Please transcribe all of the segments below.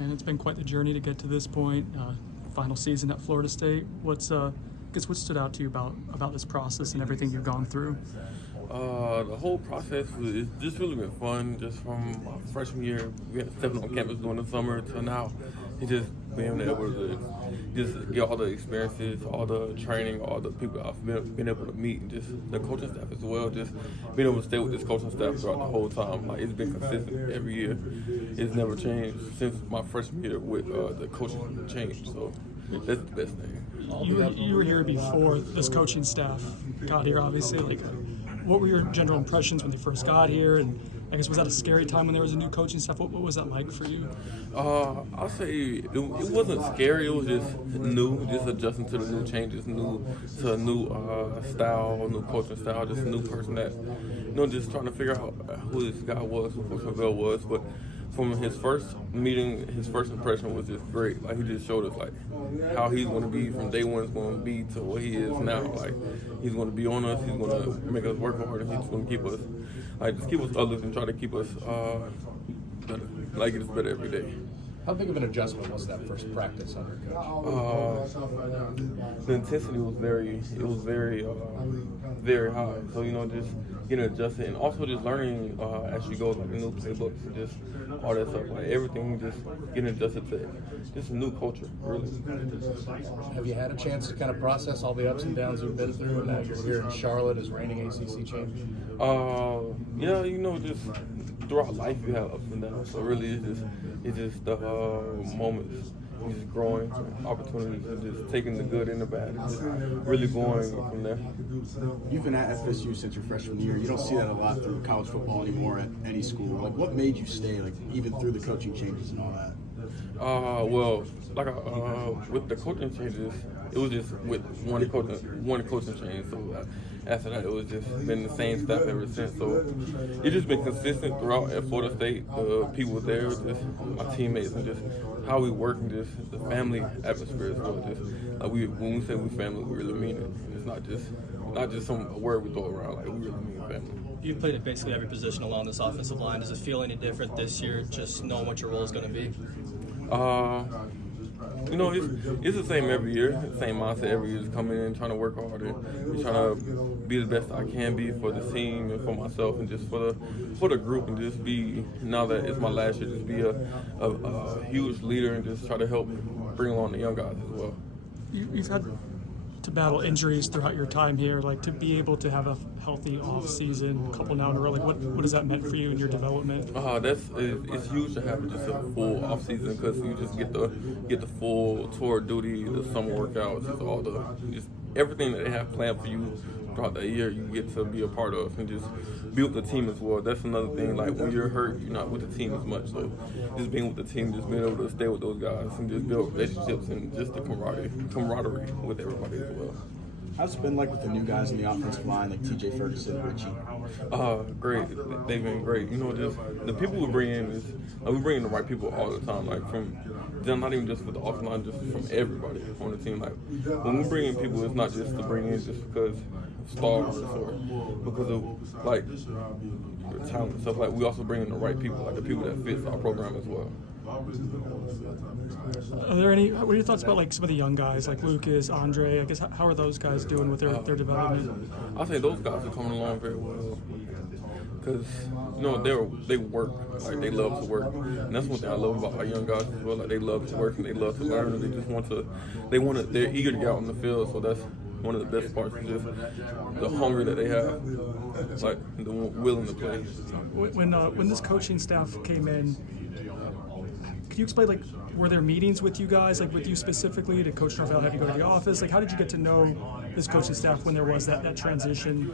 Man, it's been quite the journey to get to this point. Final season at Florida State. What stood out to you about this process and everything you've gone through? The whole process was just really been fun. Just from my freshman year, we had stepping on campus during the summer to now. It just being able to just get all the experiences, all the training, all the people I've been able to meet, and just the coaching staff as well. Just being able to stay with this coaching staff throughout the whole time. Like, it's been consistent every year. It's never changed since my freshman year with the coaching change. So that's the best thing. You were here before this coaching staff got here, obviously. Like, what were your general impressions when you first got here? And I guess, was that a scary time when there was a new coaching staff? What was that like for you? I'll say it wasn't scary. It was just new, just adjusting to the new changes, to a new style, new coaching style, just a new person that, just trying to figure out who this guy was, who Coach Norvell was. But from his first meeting, his first impression was just great. Like, he just showed us like how he's going to be from day one is going to be to what he is now. Like, he's going to be on us. He's going to make us work hard, and he's going to keep us others and try to keep us better. Like, it's better every day. How big of an adjustment was that first practice under coach? The intensity was very high. So, just getting adjusted, and also just learning as you go, like the new playbooks and just all that stuff, like everything, just getting adjusted to just a new culture, really. Have you had a chance to kind of process all the ups and downs you've been through, and now you're here in Charlotte as reigning ACC champion? Yeah, just throughout life you have ups and downs. So really, it's just the moments. Just growing, opportunities, and just taking the good and the bad, and just really going from there. You've been at FSU since your freshman year. You don't see that a lot through college football anymore at any school. Like, what made you stay, like, even through the coaching changes and all that? With the coaching changes, it was just with one coaching change. So after that, it was just been the same staff ever since. So it's just been consistent throughout at Florida State. The people there, just my teammates, and just how we work, and just the family atmosphere as well. Just like when we say we family, we really mean it. And it's not just some word we throw around. Like, we really mean family. You've played at basically every position along this offensive line. Does it feel any different this year, just knowing what your role is going to be? It's the same every year. Same mindset every year. Just coming in, trying to work hard, and trying to be the best I can be for the team and for myself, and just for the group, and just be, now that it's my last year, just be a huge leader, and just try to help bring along the young guys as well. You've had to battle injuries throughout your time here, like, to be able to have a healthy off season, a couple now in a row, like, what has that meant for you in your development? It's huge to have just a full off season, because you just get the full tour duty, the summer workouts, just everything that they have planned for you throughout the year, you get to be a part of, and just be with the team as well. That's another thing. Like, when you're hurt, you're not with the team as much. So just being with the team, just being able to stay with those guys, and just build relationships, and just the camaraderie with everybody as well. How's it been like with the new guys in the offensive line, like TJ Ferguson, Richie? Great. They've been great. Just the people we bring in we bring in the right people all the time. Like, from not even just for the offensive line, just from everybody on the team. Like, when we bring in people, it's not just to bring in just because of stars or because of like your talent and stuff. Like, we also bring in the right people, like the people that fit our program as well. What are your thoughts about, like, some of the young guys, like Lucas, Andre? I guess, how are those guys doing with their development? I think those guys are coming along very well, because they work, like, they love to work, and that's one thing I love about our young guys as well. Like, they love to work, and they love to learn, and they just they're eager to get out on the field. So that's one of the best parts, is just the hunger that they have, like the willing to play. When this coaching staff came in, could you explain, like, were there meetings with you guys, like with you specifically? Did Coach Norvell have you go to the office? Like, how did you get to know this coaching staff when there was that transition?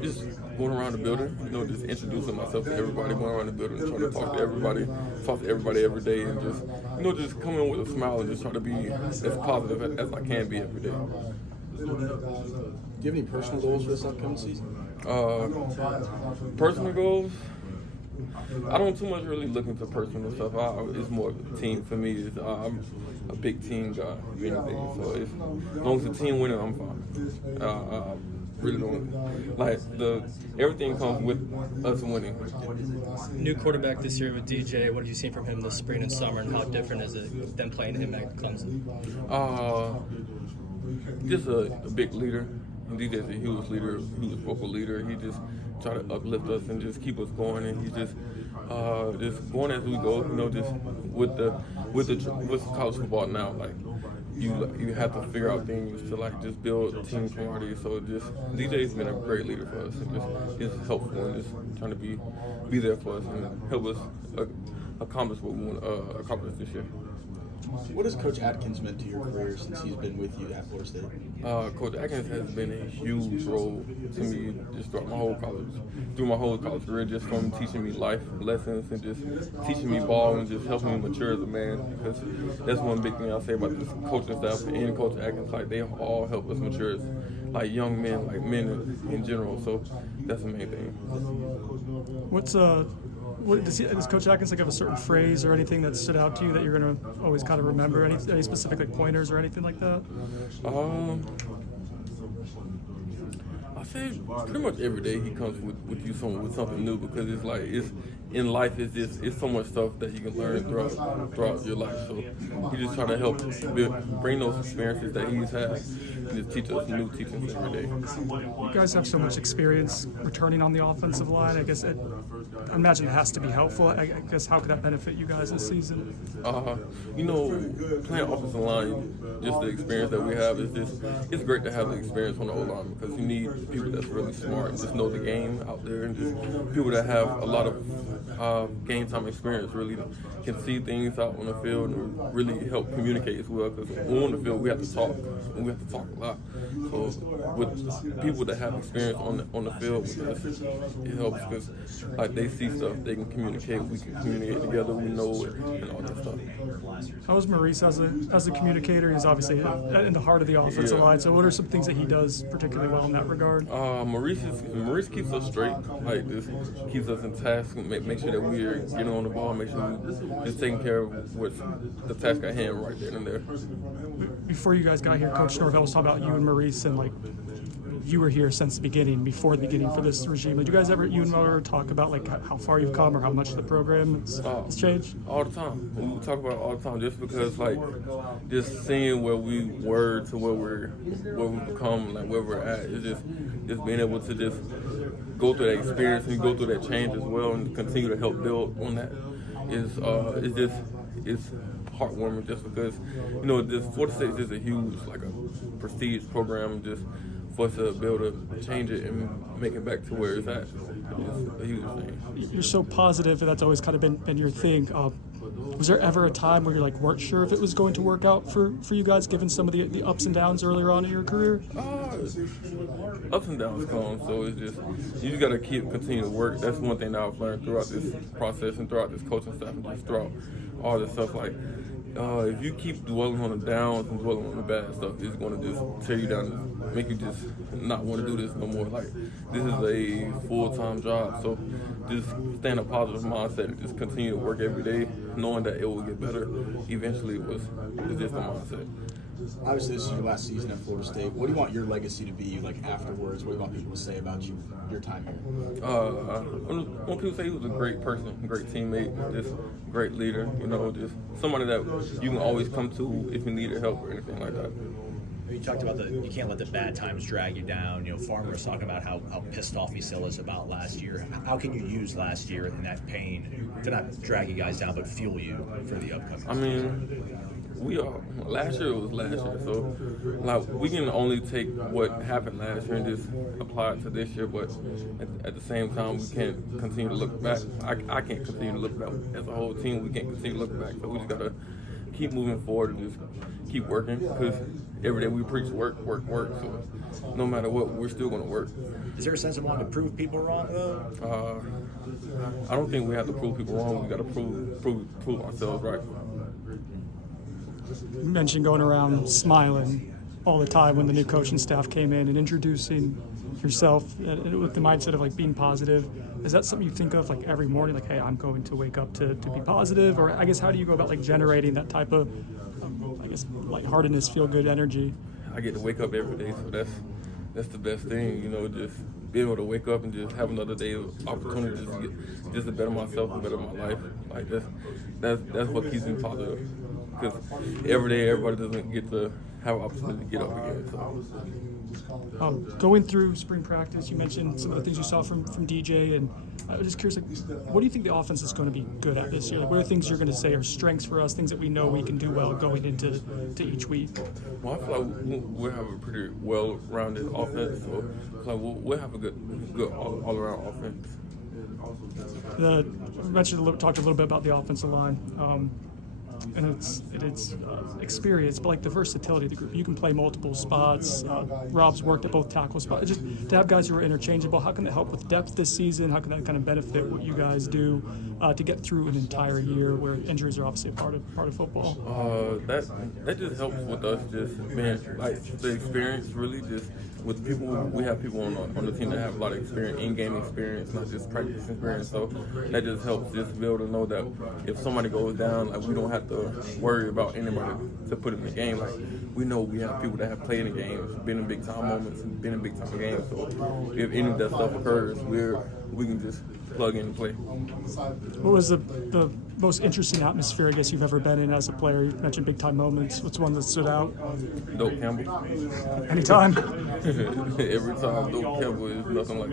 Just going around the building, just introducing myself to everybody, going around the building, trying to talk to everybody every day, and just, just come in with a smile and just try to be as positive as I can be every day. Do you have any personal goals for this upcoming season? Personal goals? I don't too much really look into personal stuff. It's more of a team for me. I'm a big team guy, if anything. So as long as the team winning, I'm fine. really don't like everything comes with us winning. New quarterback this year with DJ. What have you seen from him this spring and summer, and how different is it than playing him at Clemson? Just a big leader. DJ's a huge leader, huge vocal leader. He just try to uplift us and just keep us going, and he just going as we go. You know, just with college football now, like you have to figure out things to like just build team camaraderie. So just DJ's been a great leader for us, and just helpful and just trying to be there for us and help us accomplish what we want to accomplish this year. What has Coach Atkins meant to your career since he's been with you at Florida State? Coach Atkins has been a huge role to me just through my whole college career, just from teaching me life lessons and just teaching me ball and just helping me mature as a man. Because that's one big thing I'll say about this coaching staff and Coach Atkins. Like, they all help us mature as like young men, like men in general. So that's the main thing. What does Coach Atkins like have a certain phrase or anything that stood out to you that you're gonna always kind of remember? Any specific like pointers or anything like that? I say pretty much every day he comes with you with something new, because it's like in life it's so much stuff that you can learn throughout your life. So he just try to help bring those experiences that he's had and just teach us new teachings every day. You guys have so much experience returning on the offensive line. I guess I imagine it has to be helpful. I guess how could that benefit you guys this season? You know, playing offensive line, just the experience that we have it's great to have the experience on the O-line, because you need people that's really smart and just know the game out there, and just people that have a lot of game time experience, really can see things out on the field and really help communicate as well. Because when we're on the field, we have to talk, and we have to talk a lot. So with people that have experience on the field with us, it helps, because like they see stuff, they can communicate, we can communicate together, we know it, and all that stuff. How is Maurice as a communicator? He's obviously in the heart of the offensive line. So what are some things that he does particularly well in that regard? Maurice keeps us straight, like just keeps us in task, make sure that we're getting on the ball, make sure we're just taking care of what's the task at hand right then and there. Before you guys got here, Coach Norvell was talking about you and Maurice, and like you were here since the beginning, before the beginning for this regime. Did you guys ever talk about like how far you've come or how much the program has changed? All the time. We talk about it all the time, just because like just seeing where we were to where we've become, like where we're at, is just being able to just go through that experience and go through that change as well, and continue to help build on that it's heartwarming, just because, you know, this Florida State is just a huge, like a prestige program, just for us to be able to change it and make it back to where it's at. It's a huge thing. You're so positive, and that's always kind of been your thing. Was there ever a time where you like weren't sure if it was going to work out for you guys, given some of the ups and downs earlier on in your career? Ups and downs come, so it's just you just gotta continue to work. That's one thing that I've learned throughout this process and throughout this coaching staff and just throughout all this stuff. Like if you keep dwelling on the downs and dwelling on the bad stuff, it's gonna just tear you down and make you just not want to do this no more. Like, this is a full-time job, so just stay in a positive mindset and just continue to work every day, knowing that it will get better. Eventually, it was just a mindset. Obviously, this is your last season at Florida State. What do you want your legacy to be, like, afterwards? What do you want people to say about you, your time here? When people say he was a great person, great teammate, just great leader, you know, just somebody that you can always come to if you needed help or anything like that. You talked about you can't let the bad times drag you down. You know, Farmer was talking about how pissed off he still is about last year. How can you use last year and that pain to not drag you guys down, but fuel you for the upcoming season? I mean, last year was last year, so like we can only take what happened last year and just apply it to this year. But at the same time, we can't continue to look back. I can't continue to look back. As a whole team, we can't continue to look back. So we just gotta keep moving forward and just keep working, because every day we preach work. So no matter what, we're still gonna work. Is there a sense of wanting to prove people wrong, though? I don't think we have to prove people wrong. We gotta prove ourselves right. You mentioned going around smiling all the time when the new coaching staff came in and introducing yourself with the mindset of like being positive. Is that something you think of like every morning, like, hey, I'm going to wake up to be positive? Or I guess how do you go about like generating that type of lightheartedness, feel good energy? I get to wake up every day, so that's the best thing, you know, just being able to wake up and just have another day of opportunity just to better myself and better my life. Like that's what keeps me positive. Because every day everybody doesn't get to have an opportunity to get up again. So. Going through spring practice, you mentioned some of the things you saw from DJ, and I was just curious, like, what do you think the offense is going to be good at this year? Like, what are things you're going to say are strengths for us, things that we know we can do well going into each week? Well, I feel like we'll have a pretty well-rounded offense, so we'll have a good all-around offense. You talked a little bit about the offensive line. And it's experience, but like the versatility of the group. You can play multiple spots. Rob's worked at both tackle spots. Just to have guys who are interchangeable, how can that help with depth this season? How can that kind of benefit what you guys do to get through an entire year where injuries are obviously a part of football? That just helps with us, just man, like the experience really just with people. We have people on the team that have a lot of experience, in-game experience, not just practice experience. So that just helps just be able to know that if somebody goes down, like we don't have to worry about anybody to put in the game. Like we know we have people that have played in games, been in big time moments, and been in big time games. So if any of that stuff occurs, we can just plug in and play. What was the most interesting atmosphere I guess you've ever been in as a player? You mentioned big time moments. What's one that stood out? Doak Campbell. Anytime. Every time Doak Campbell is nothing like.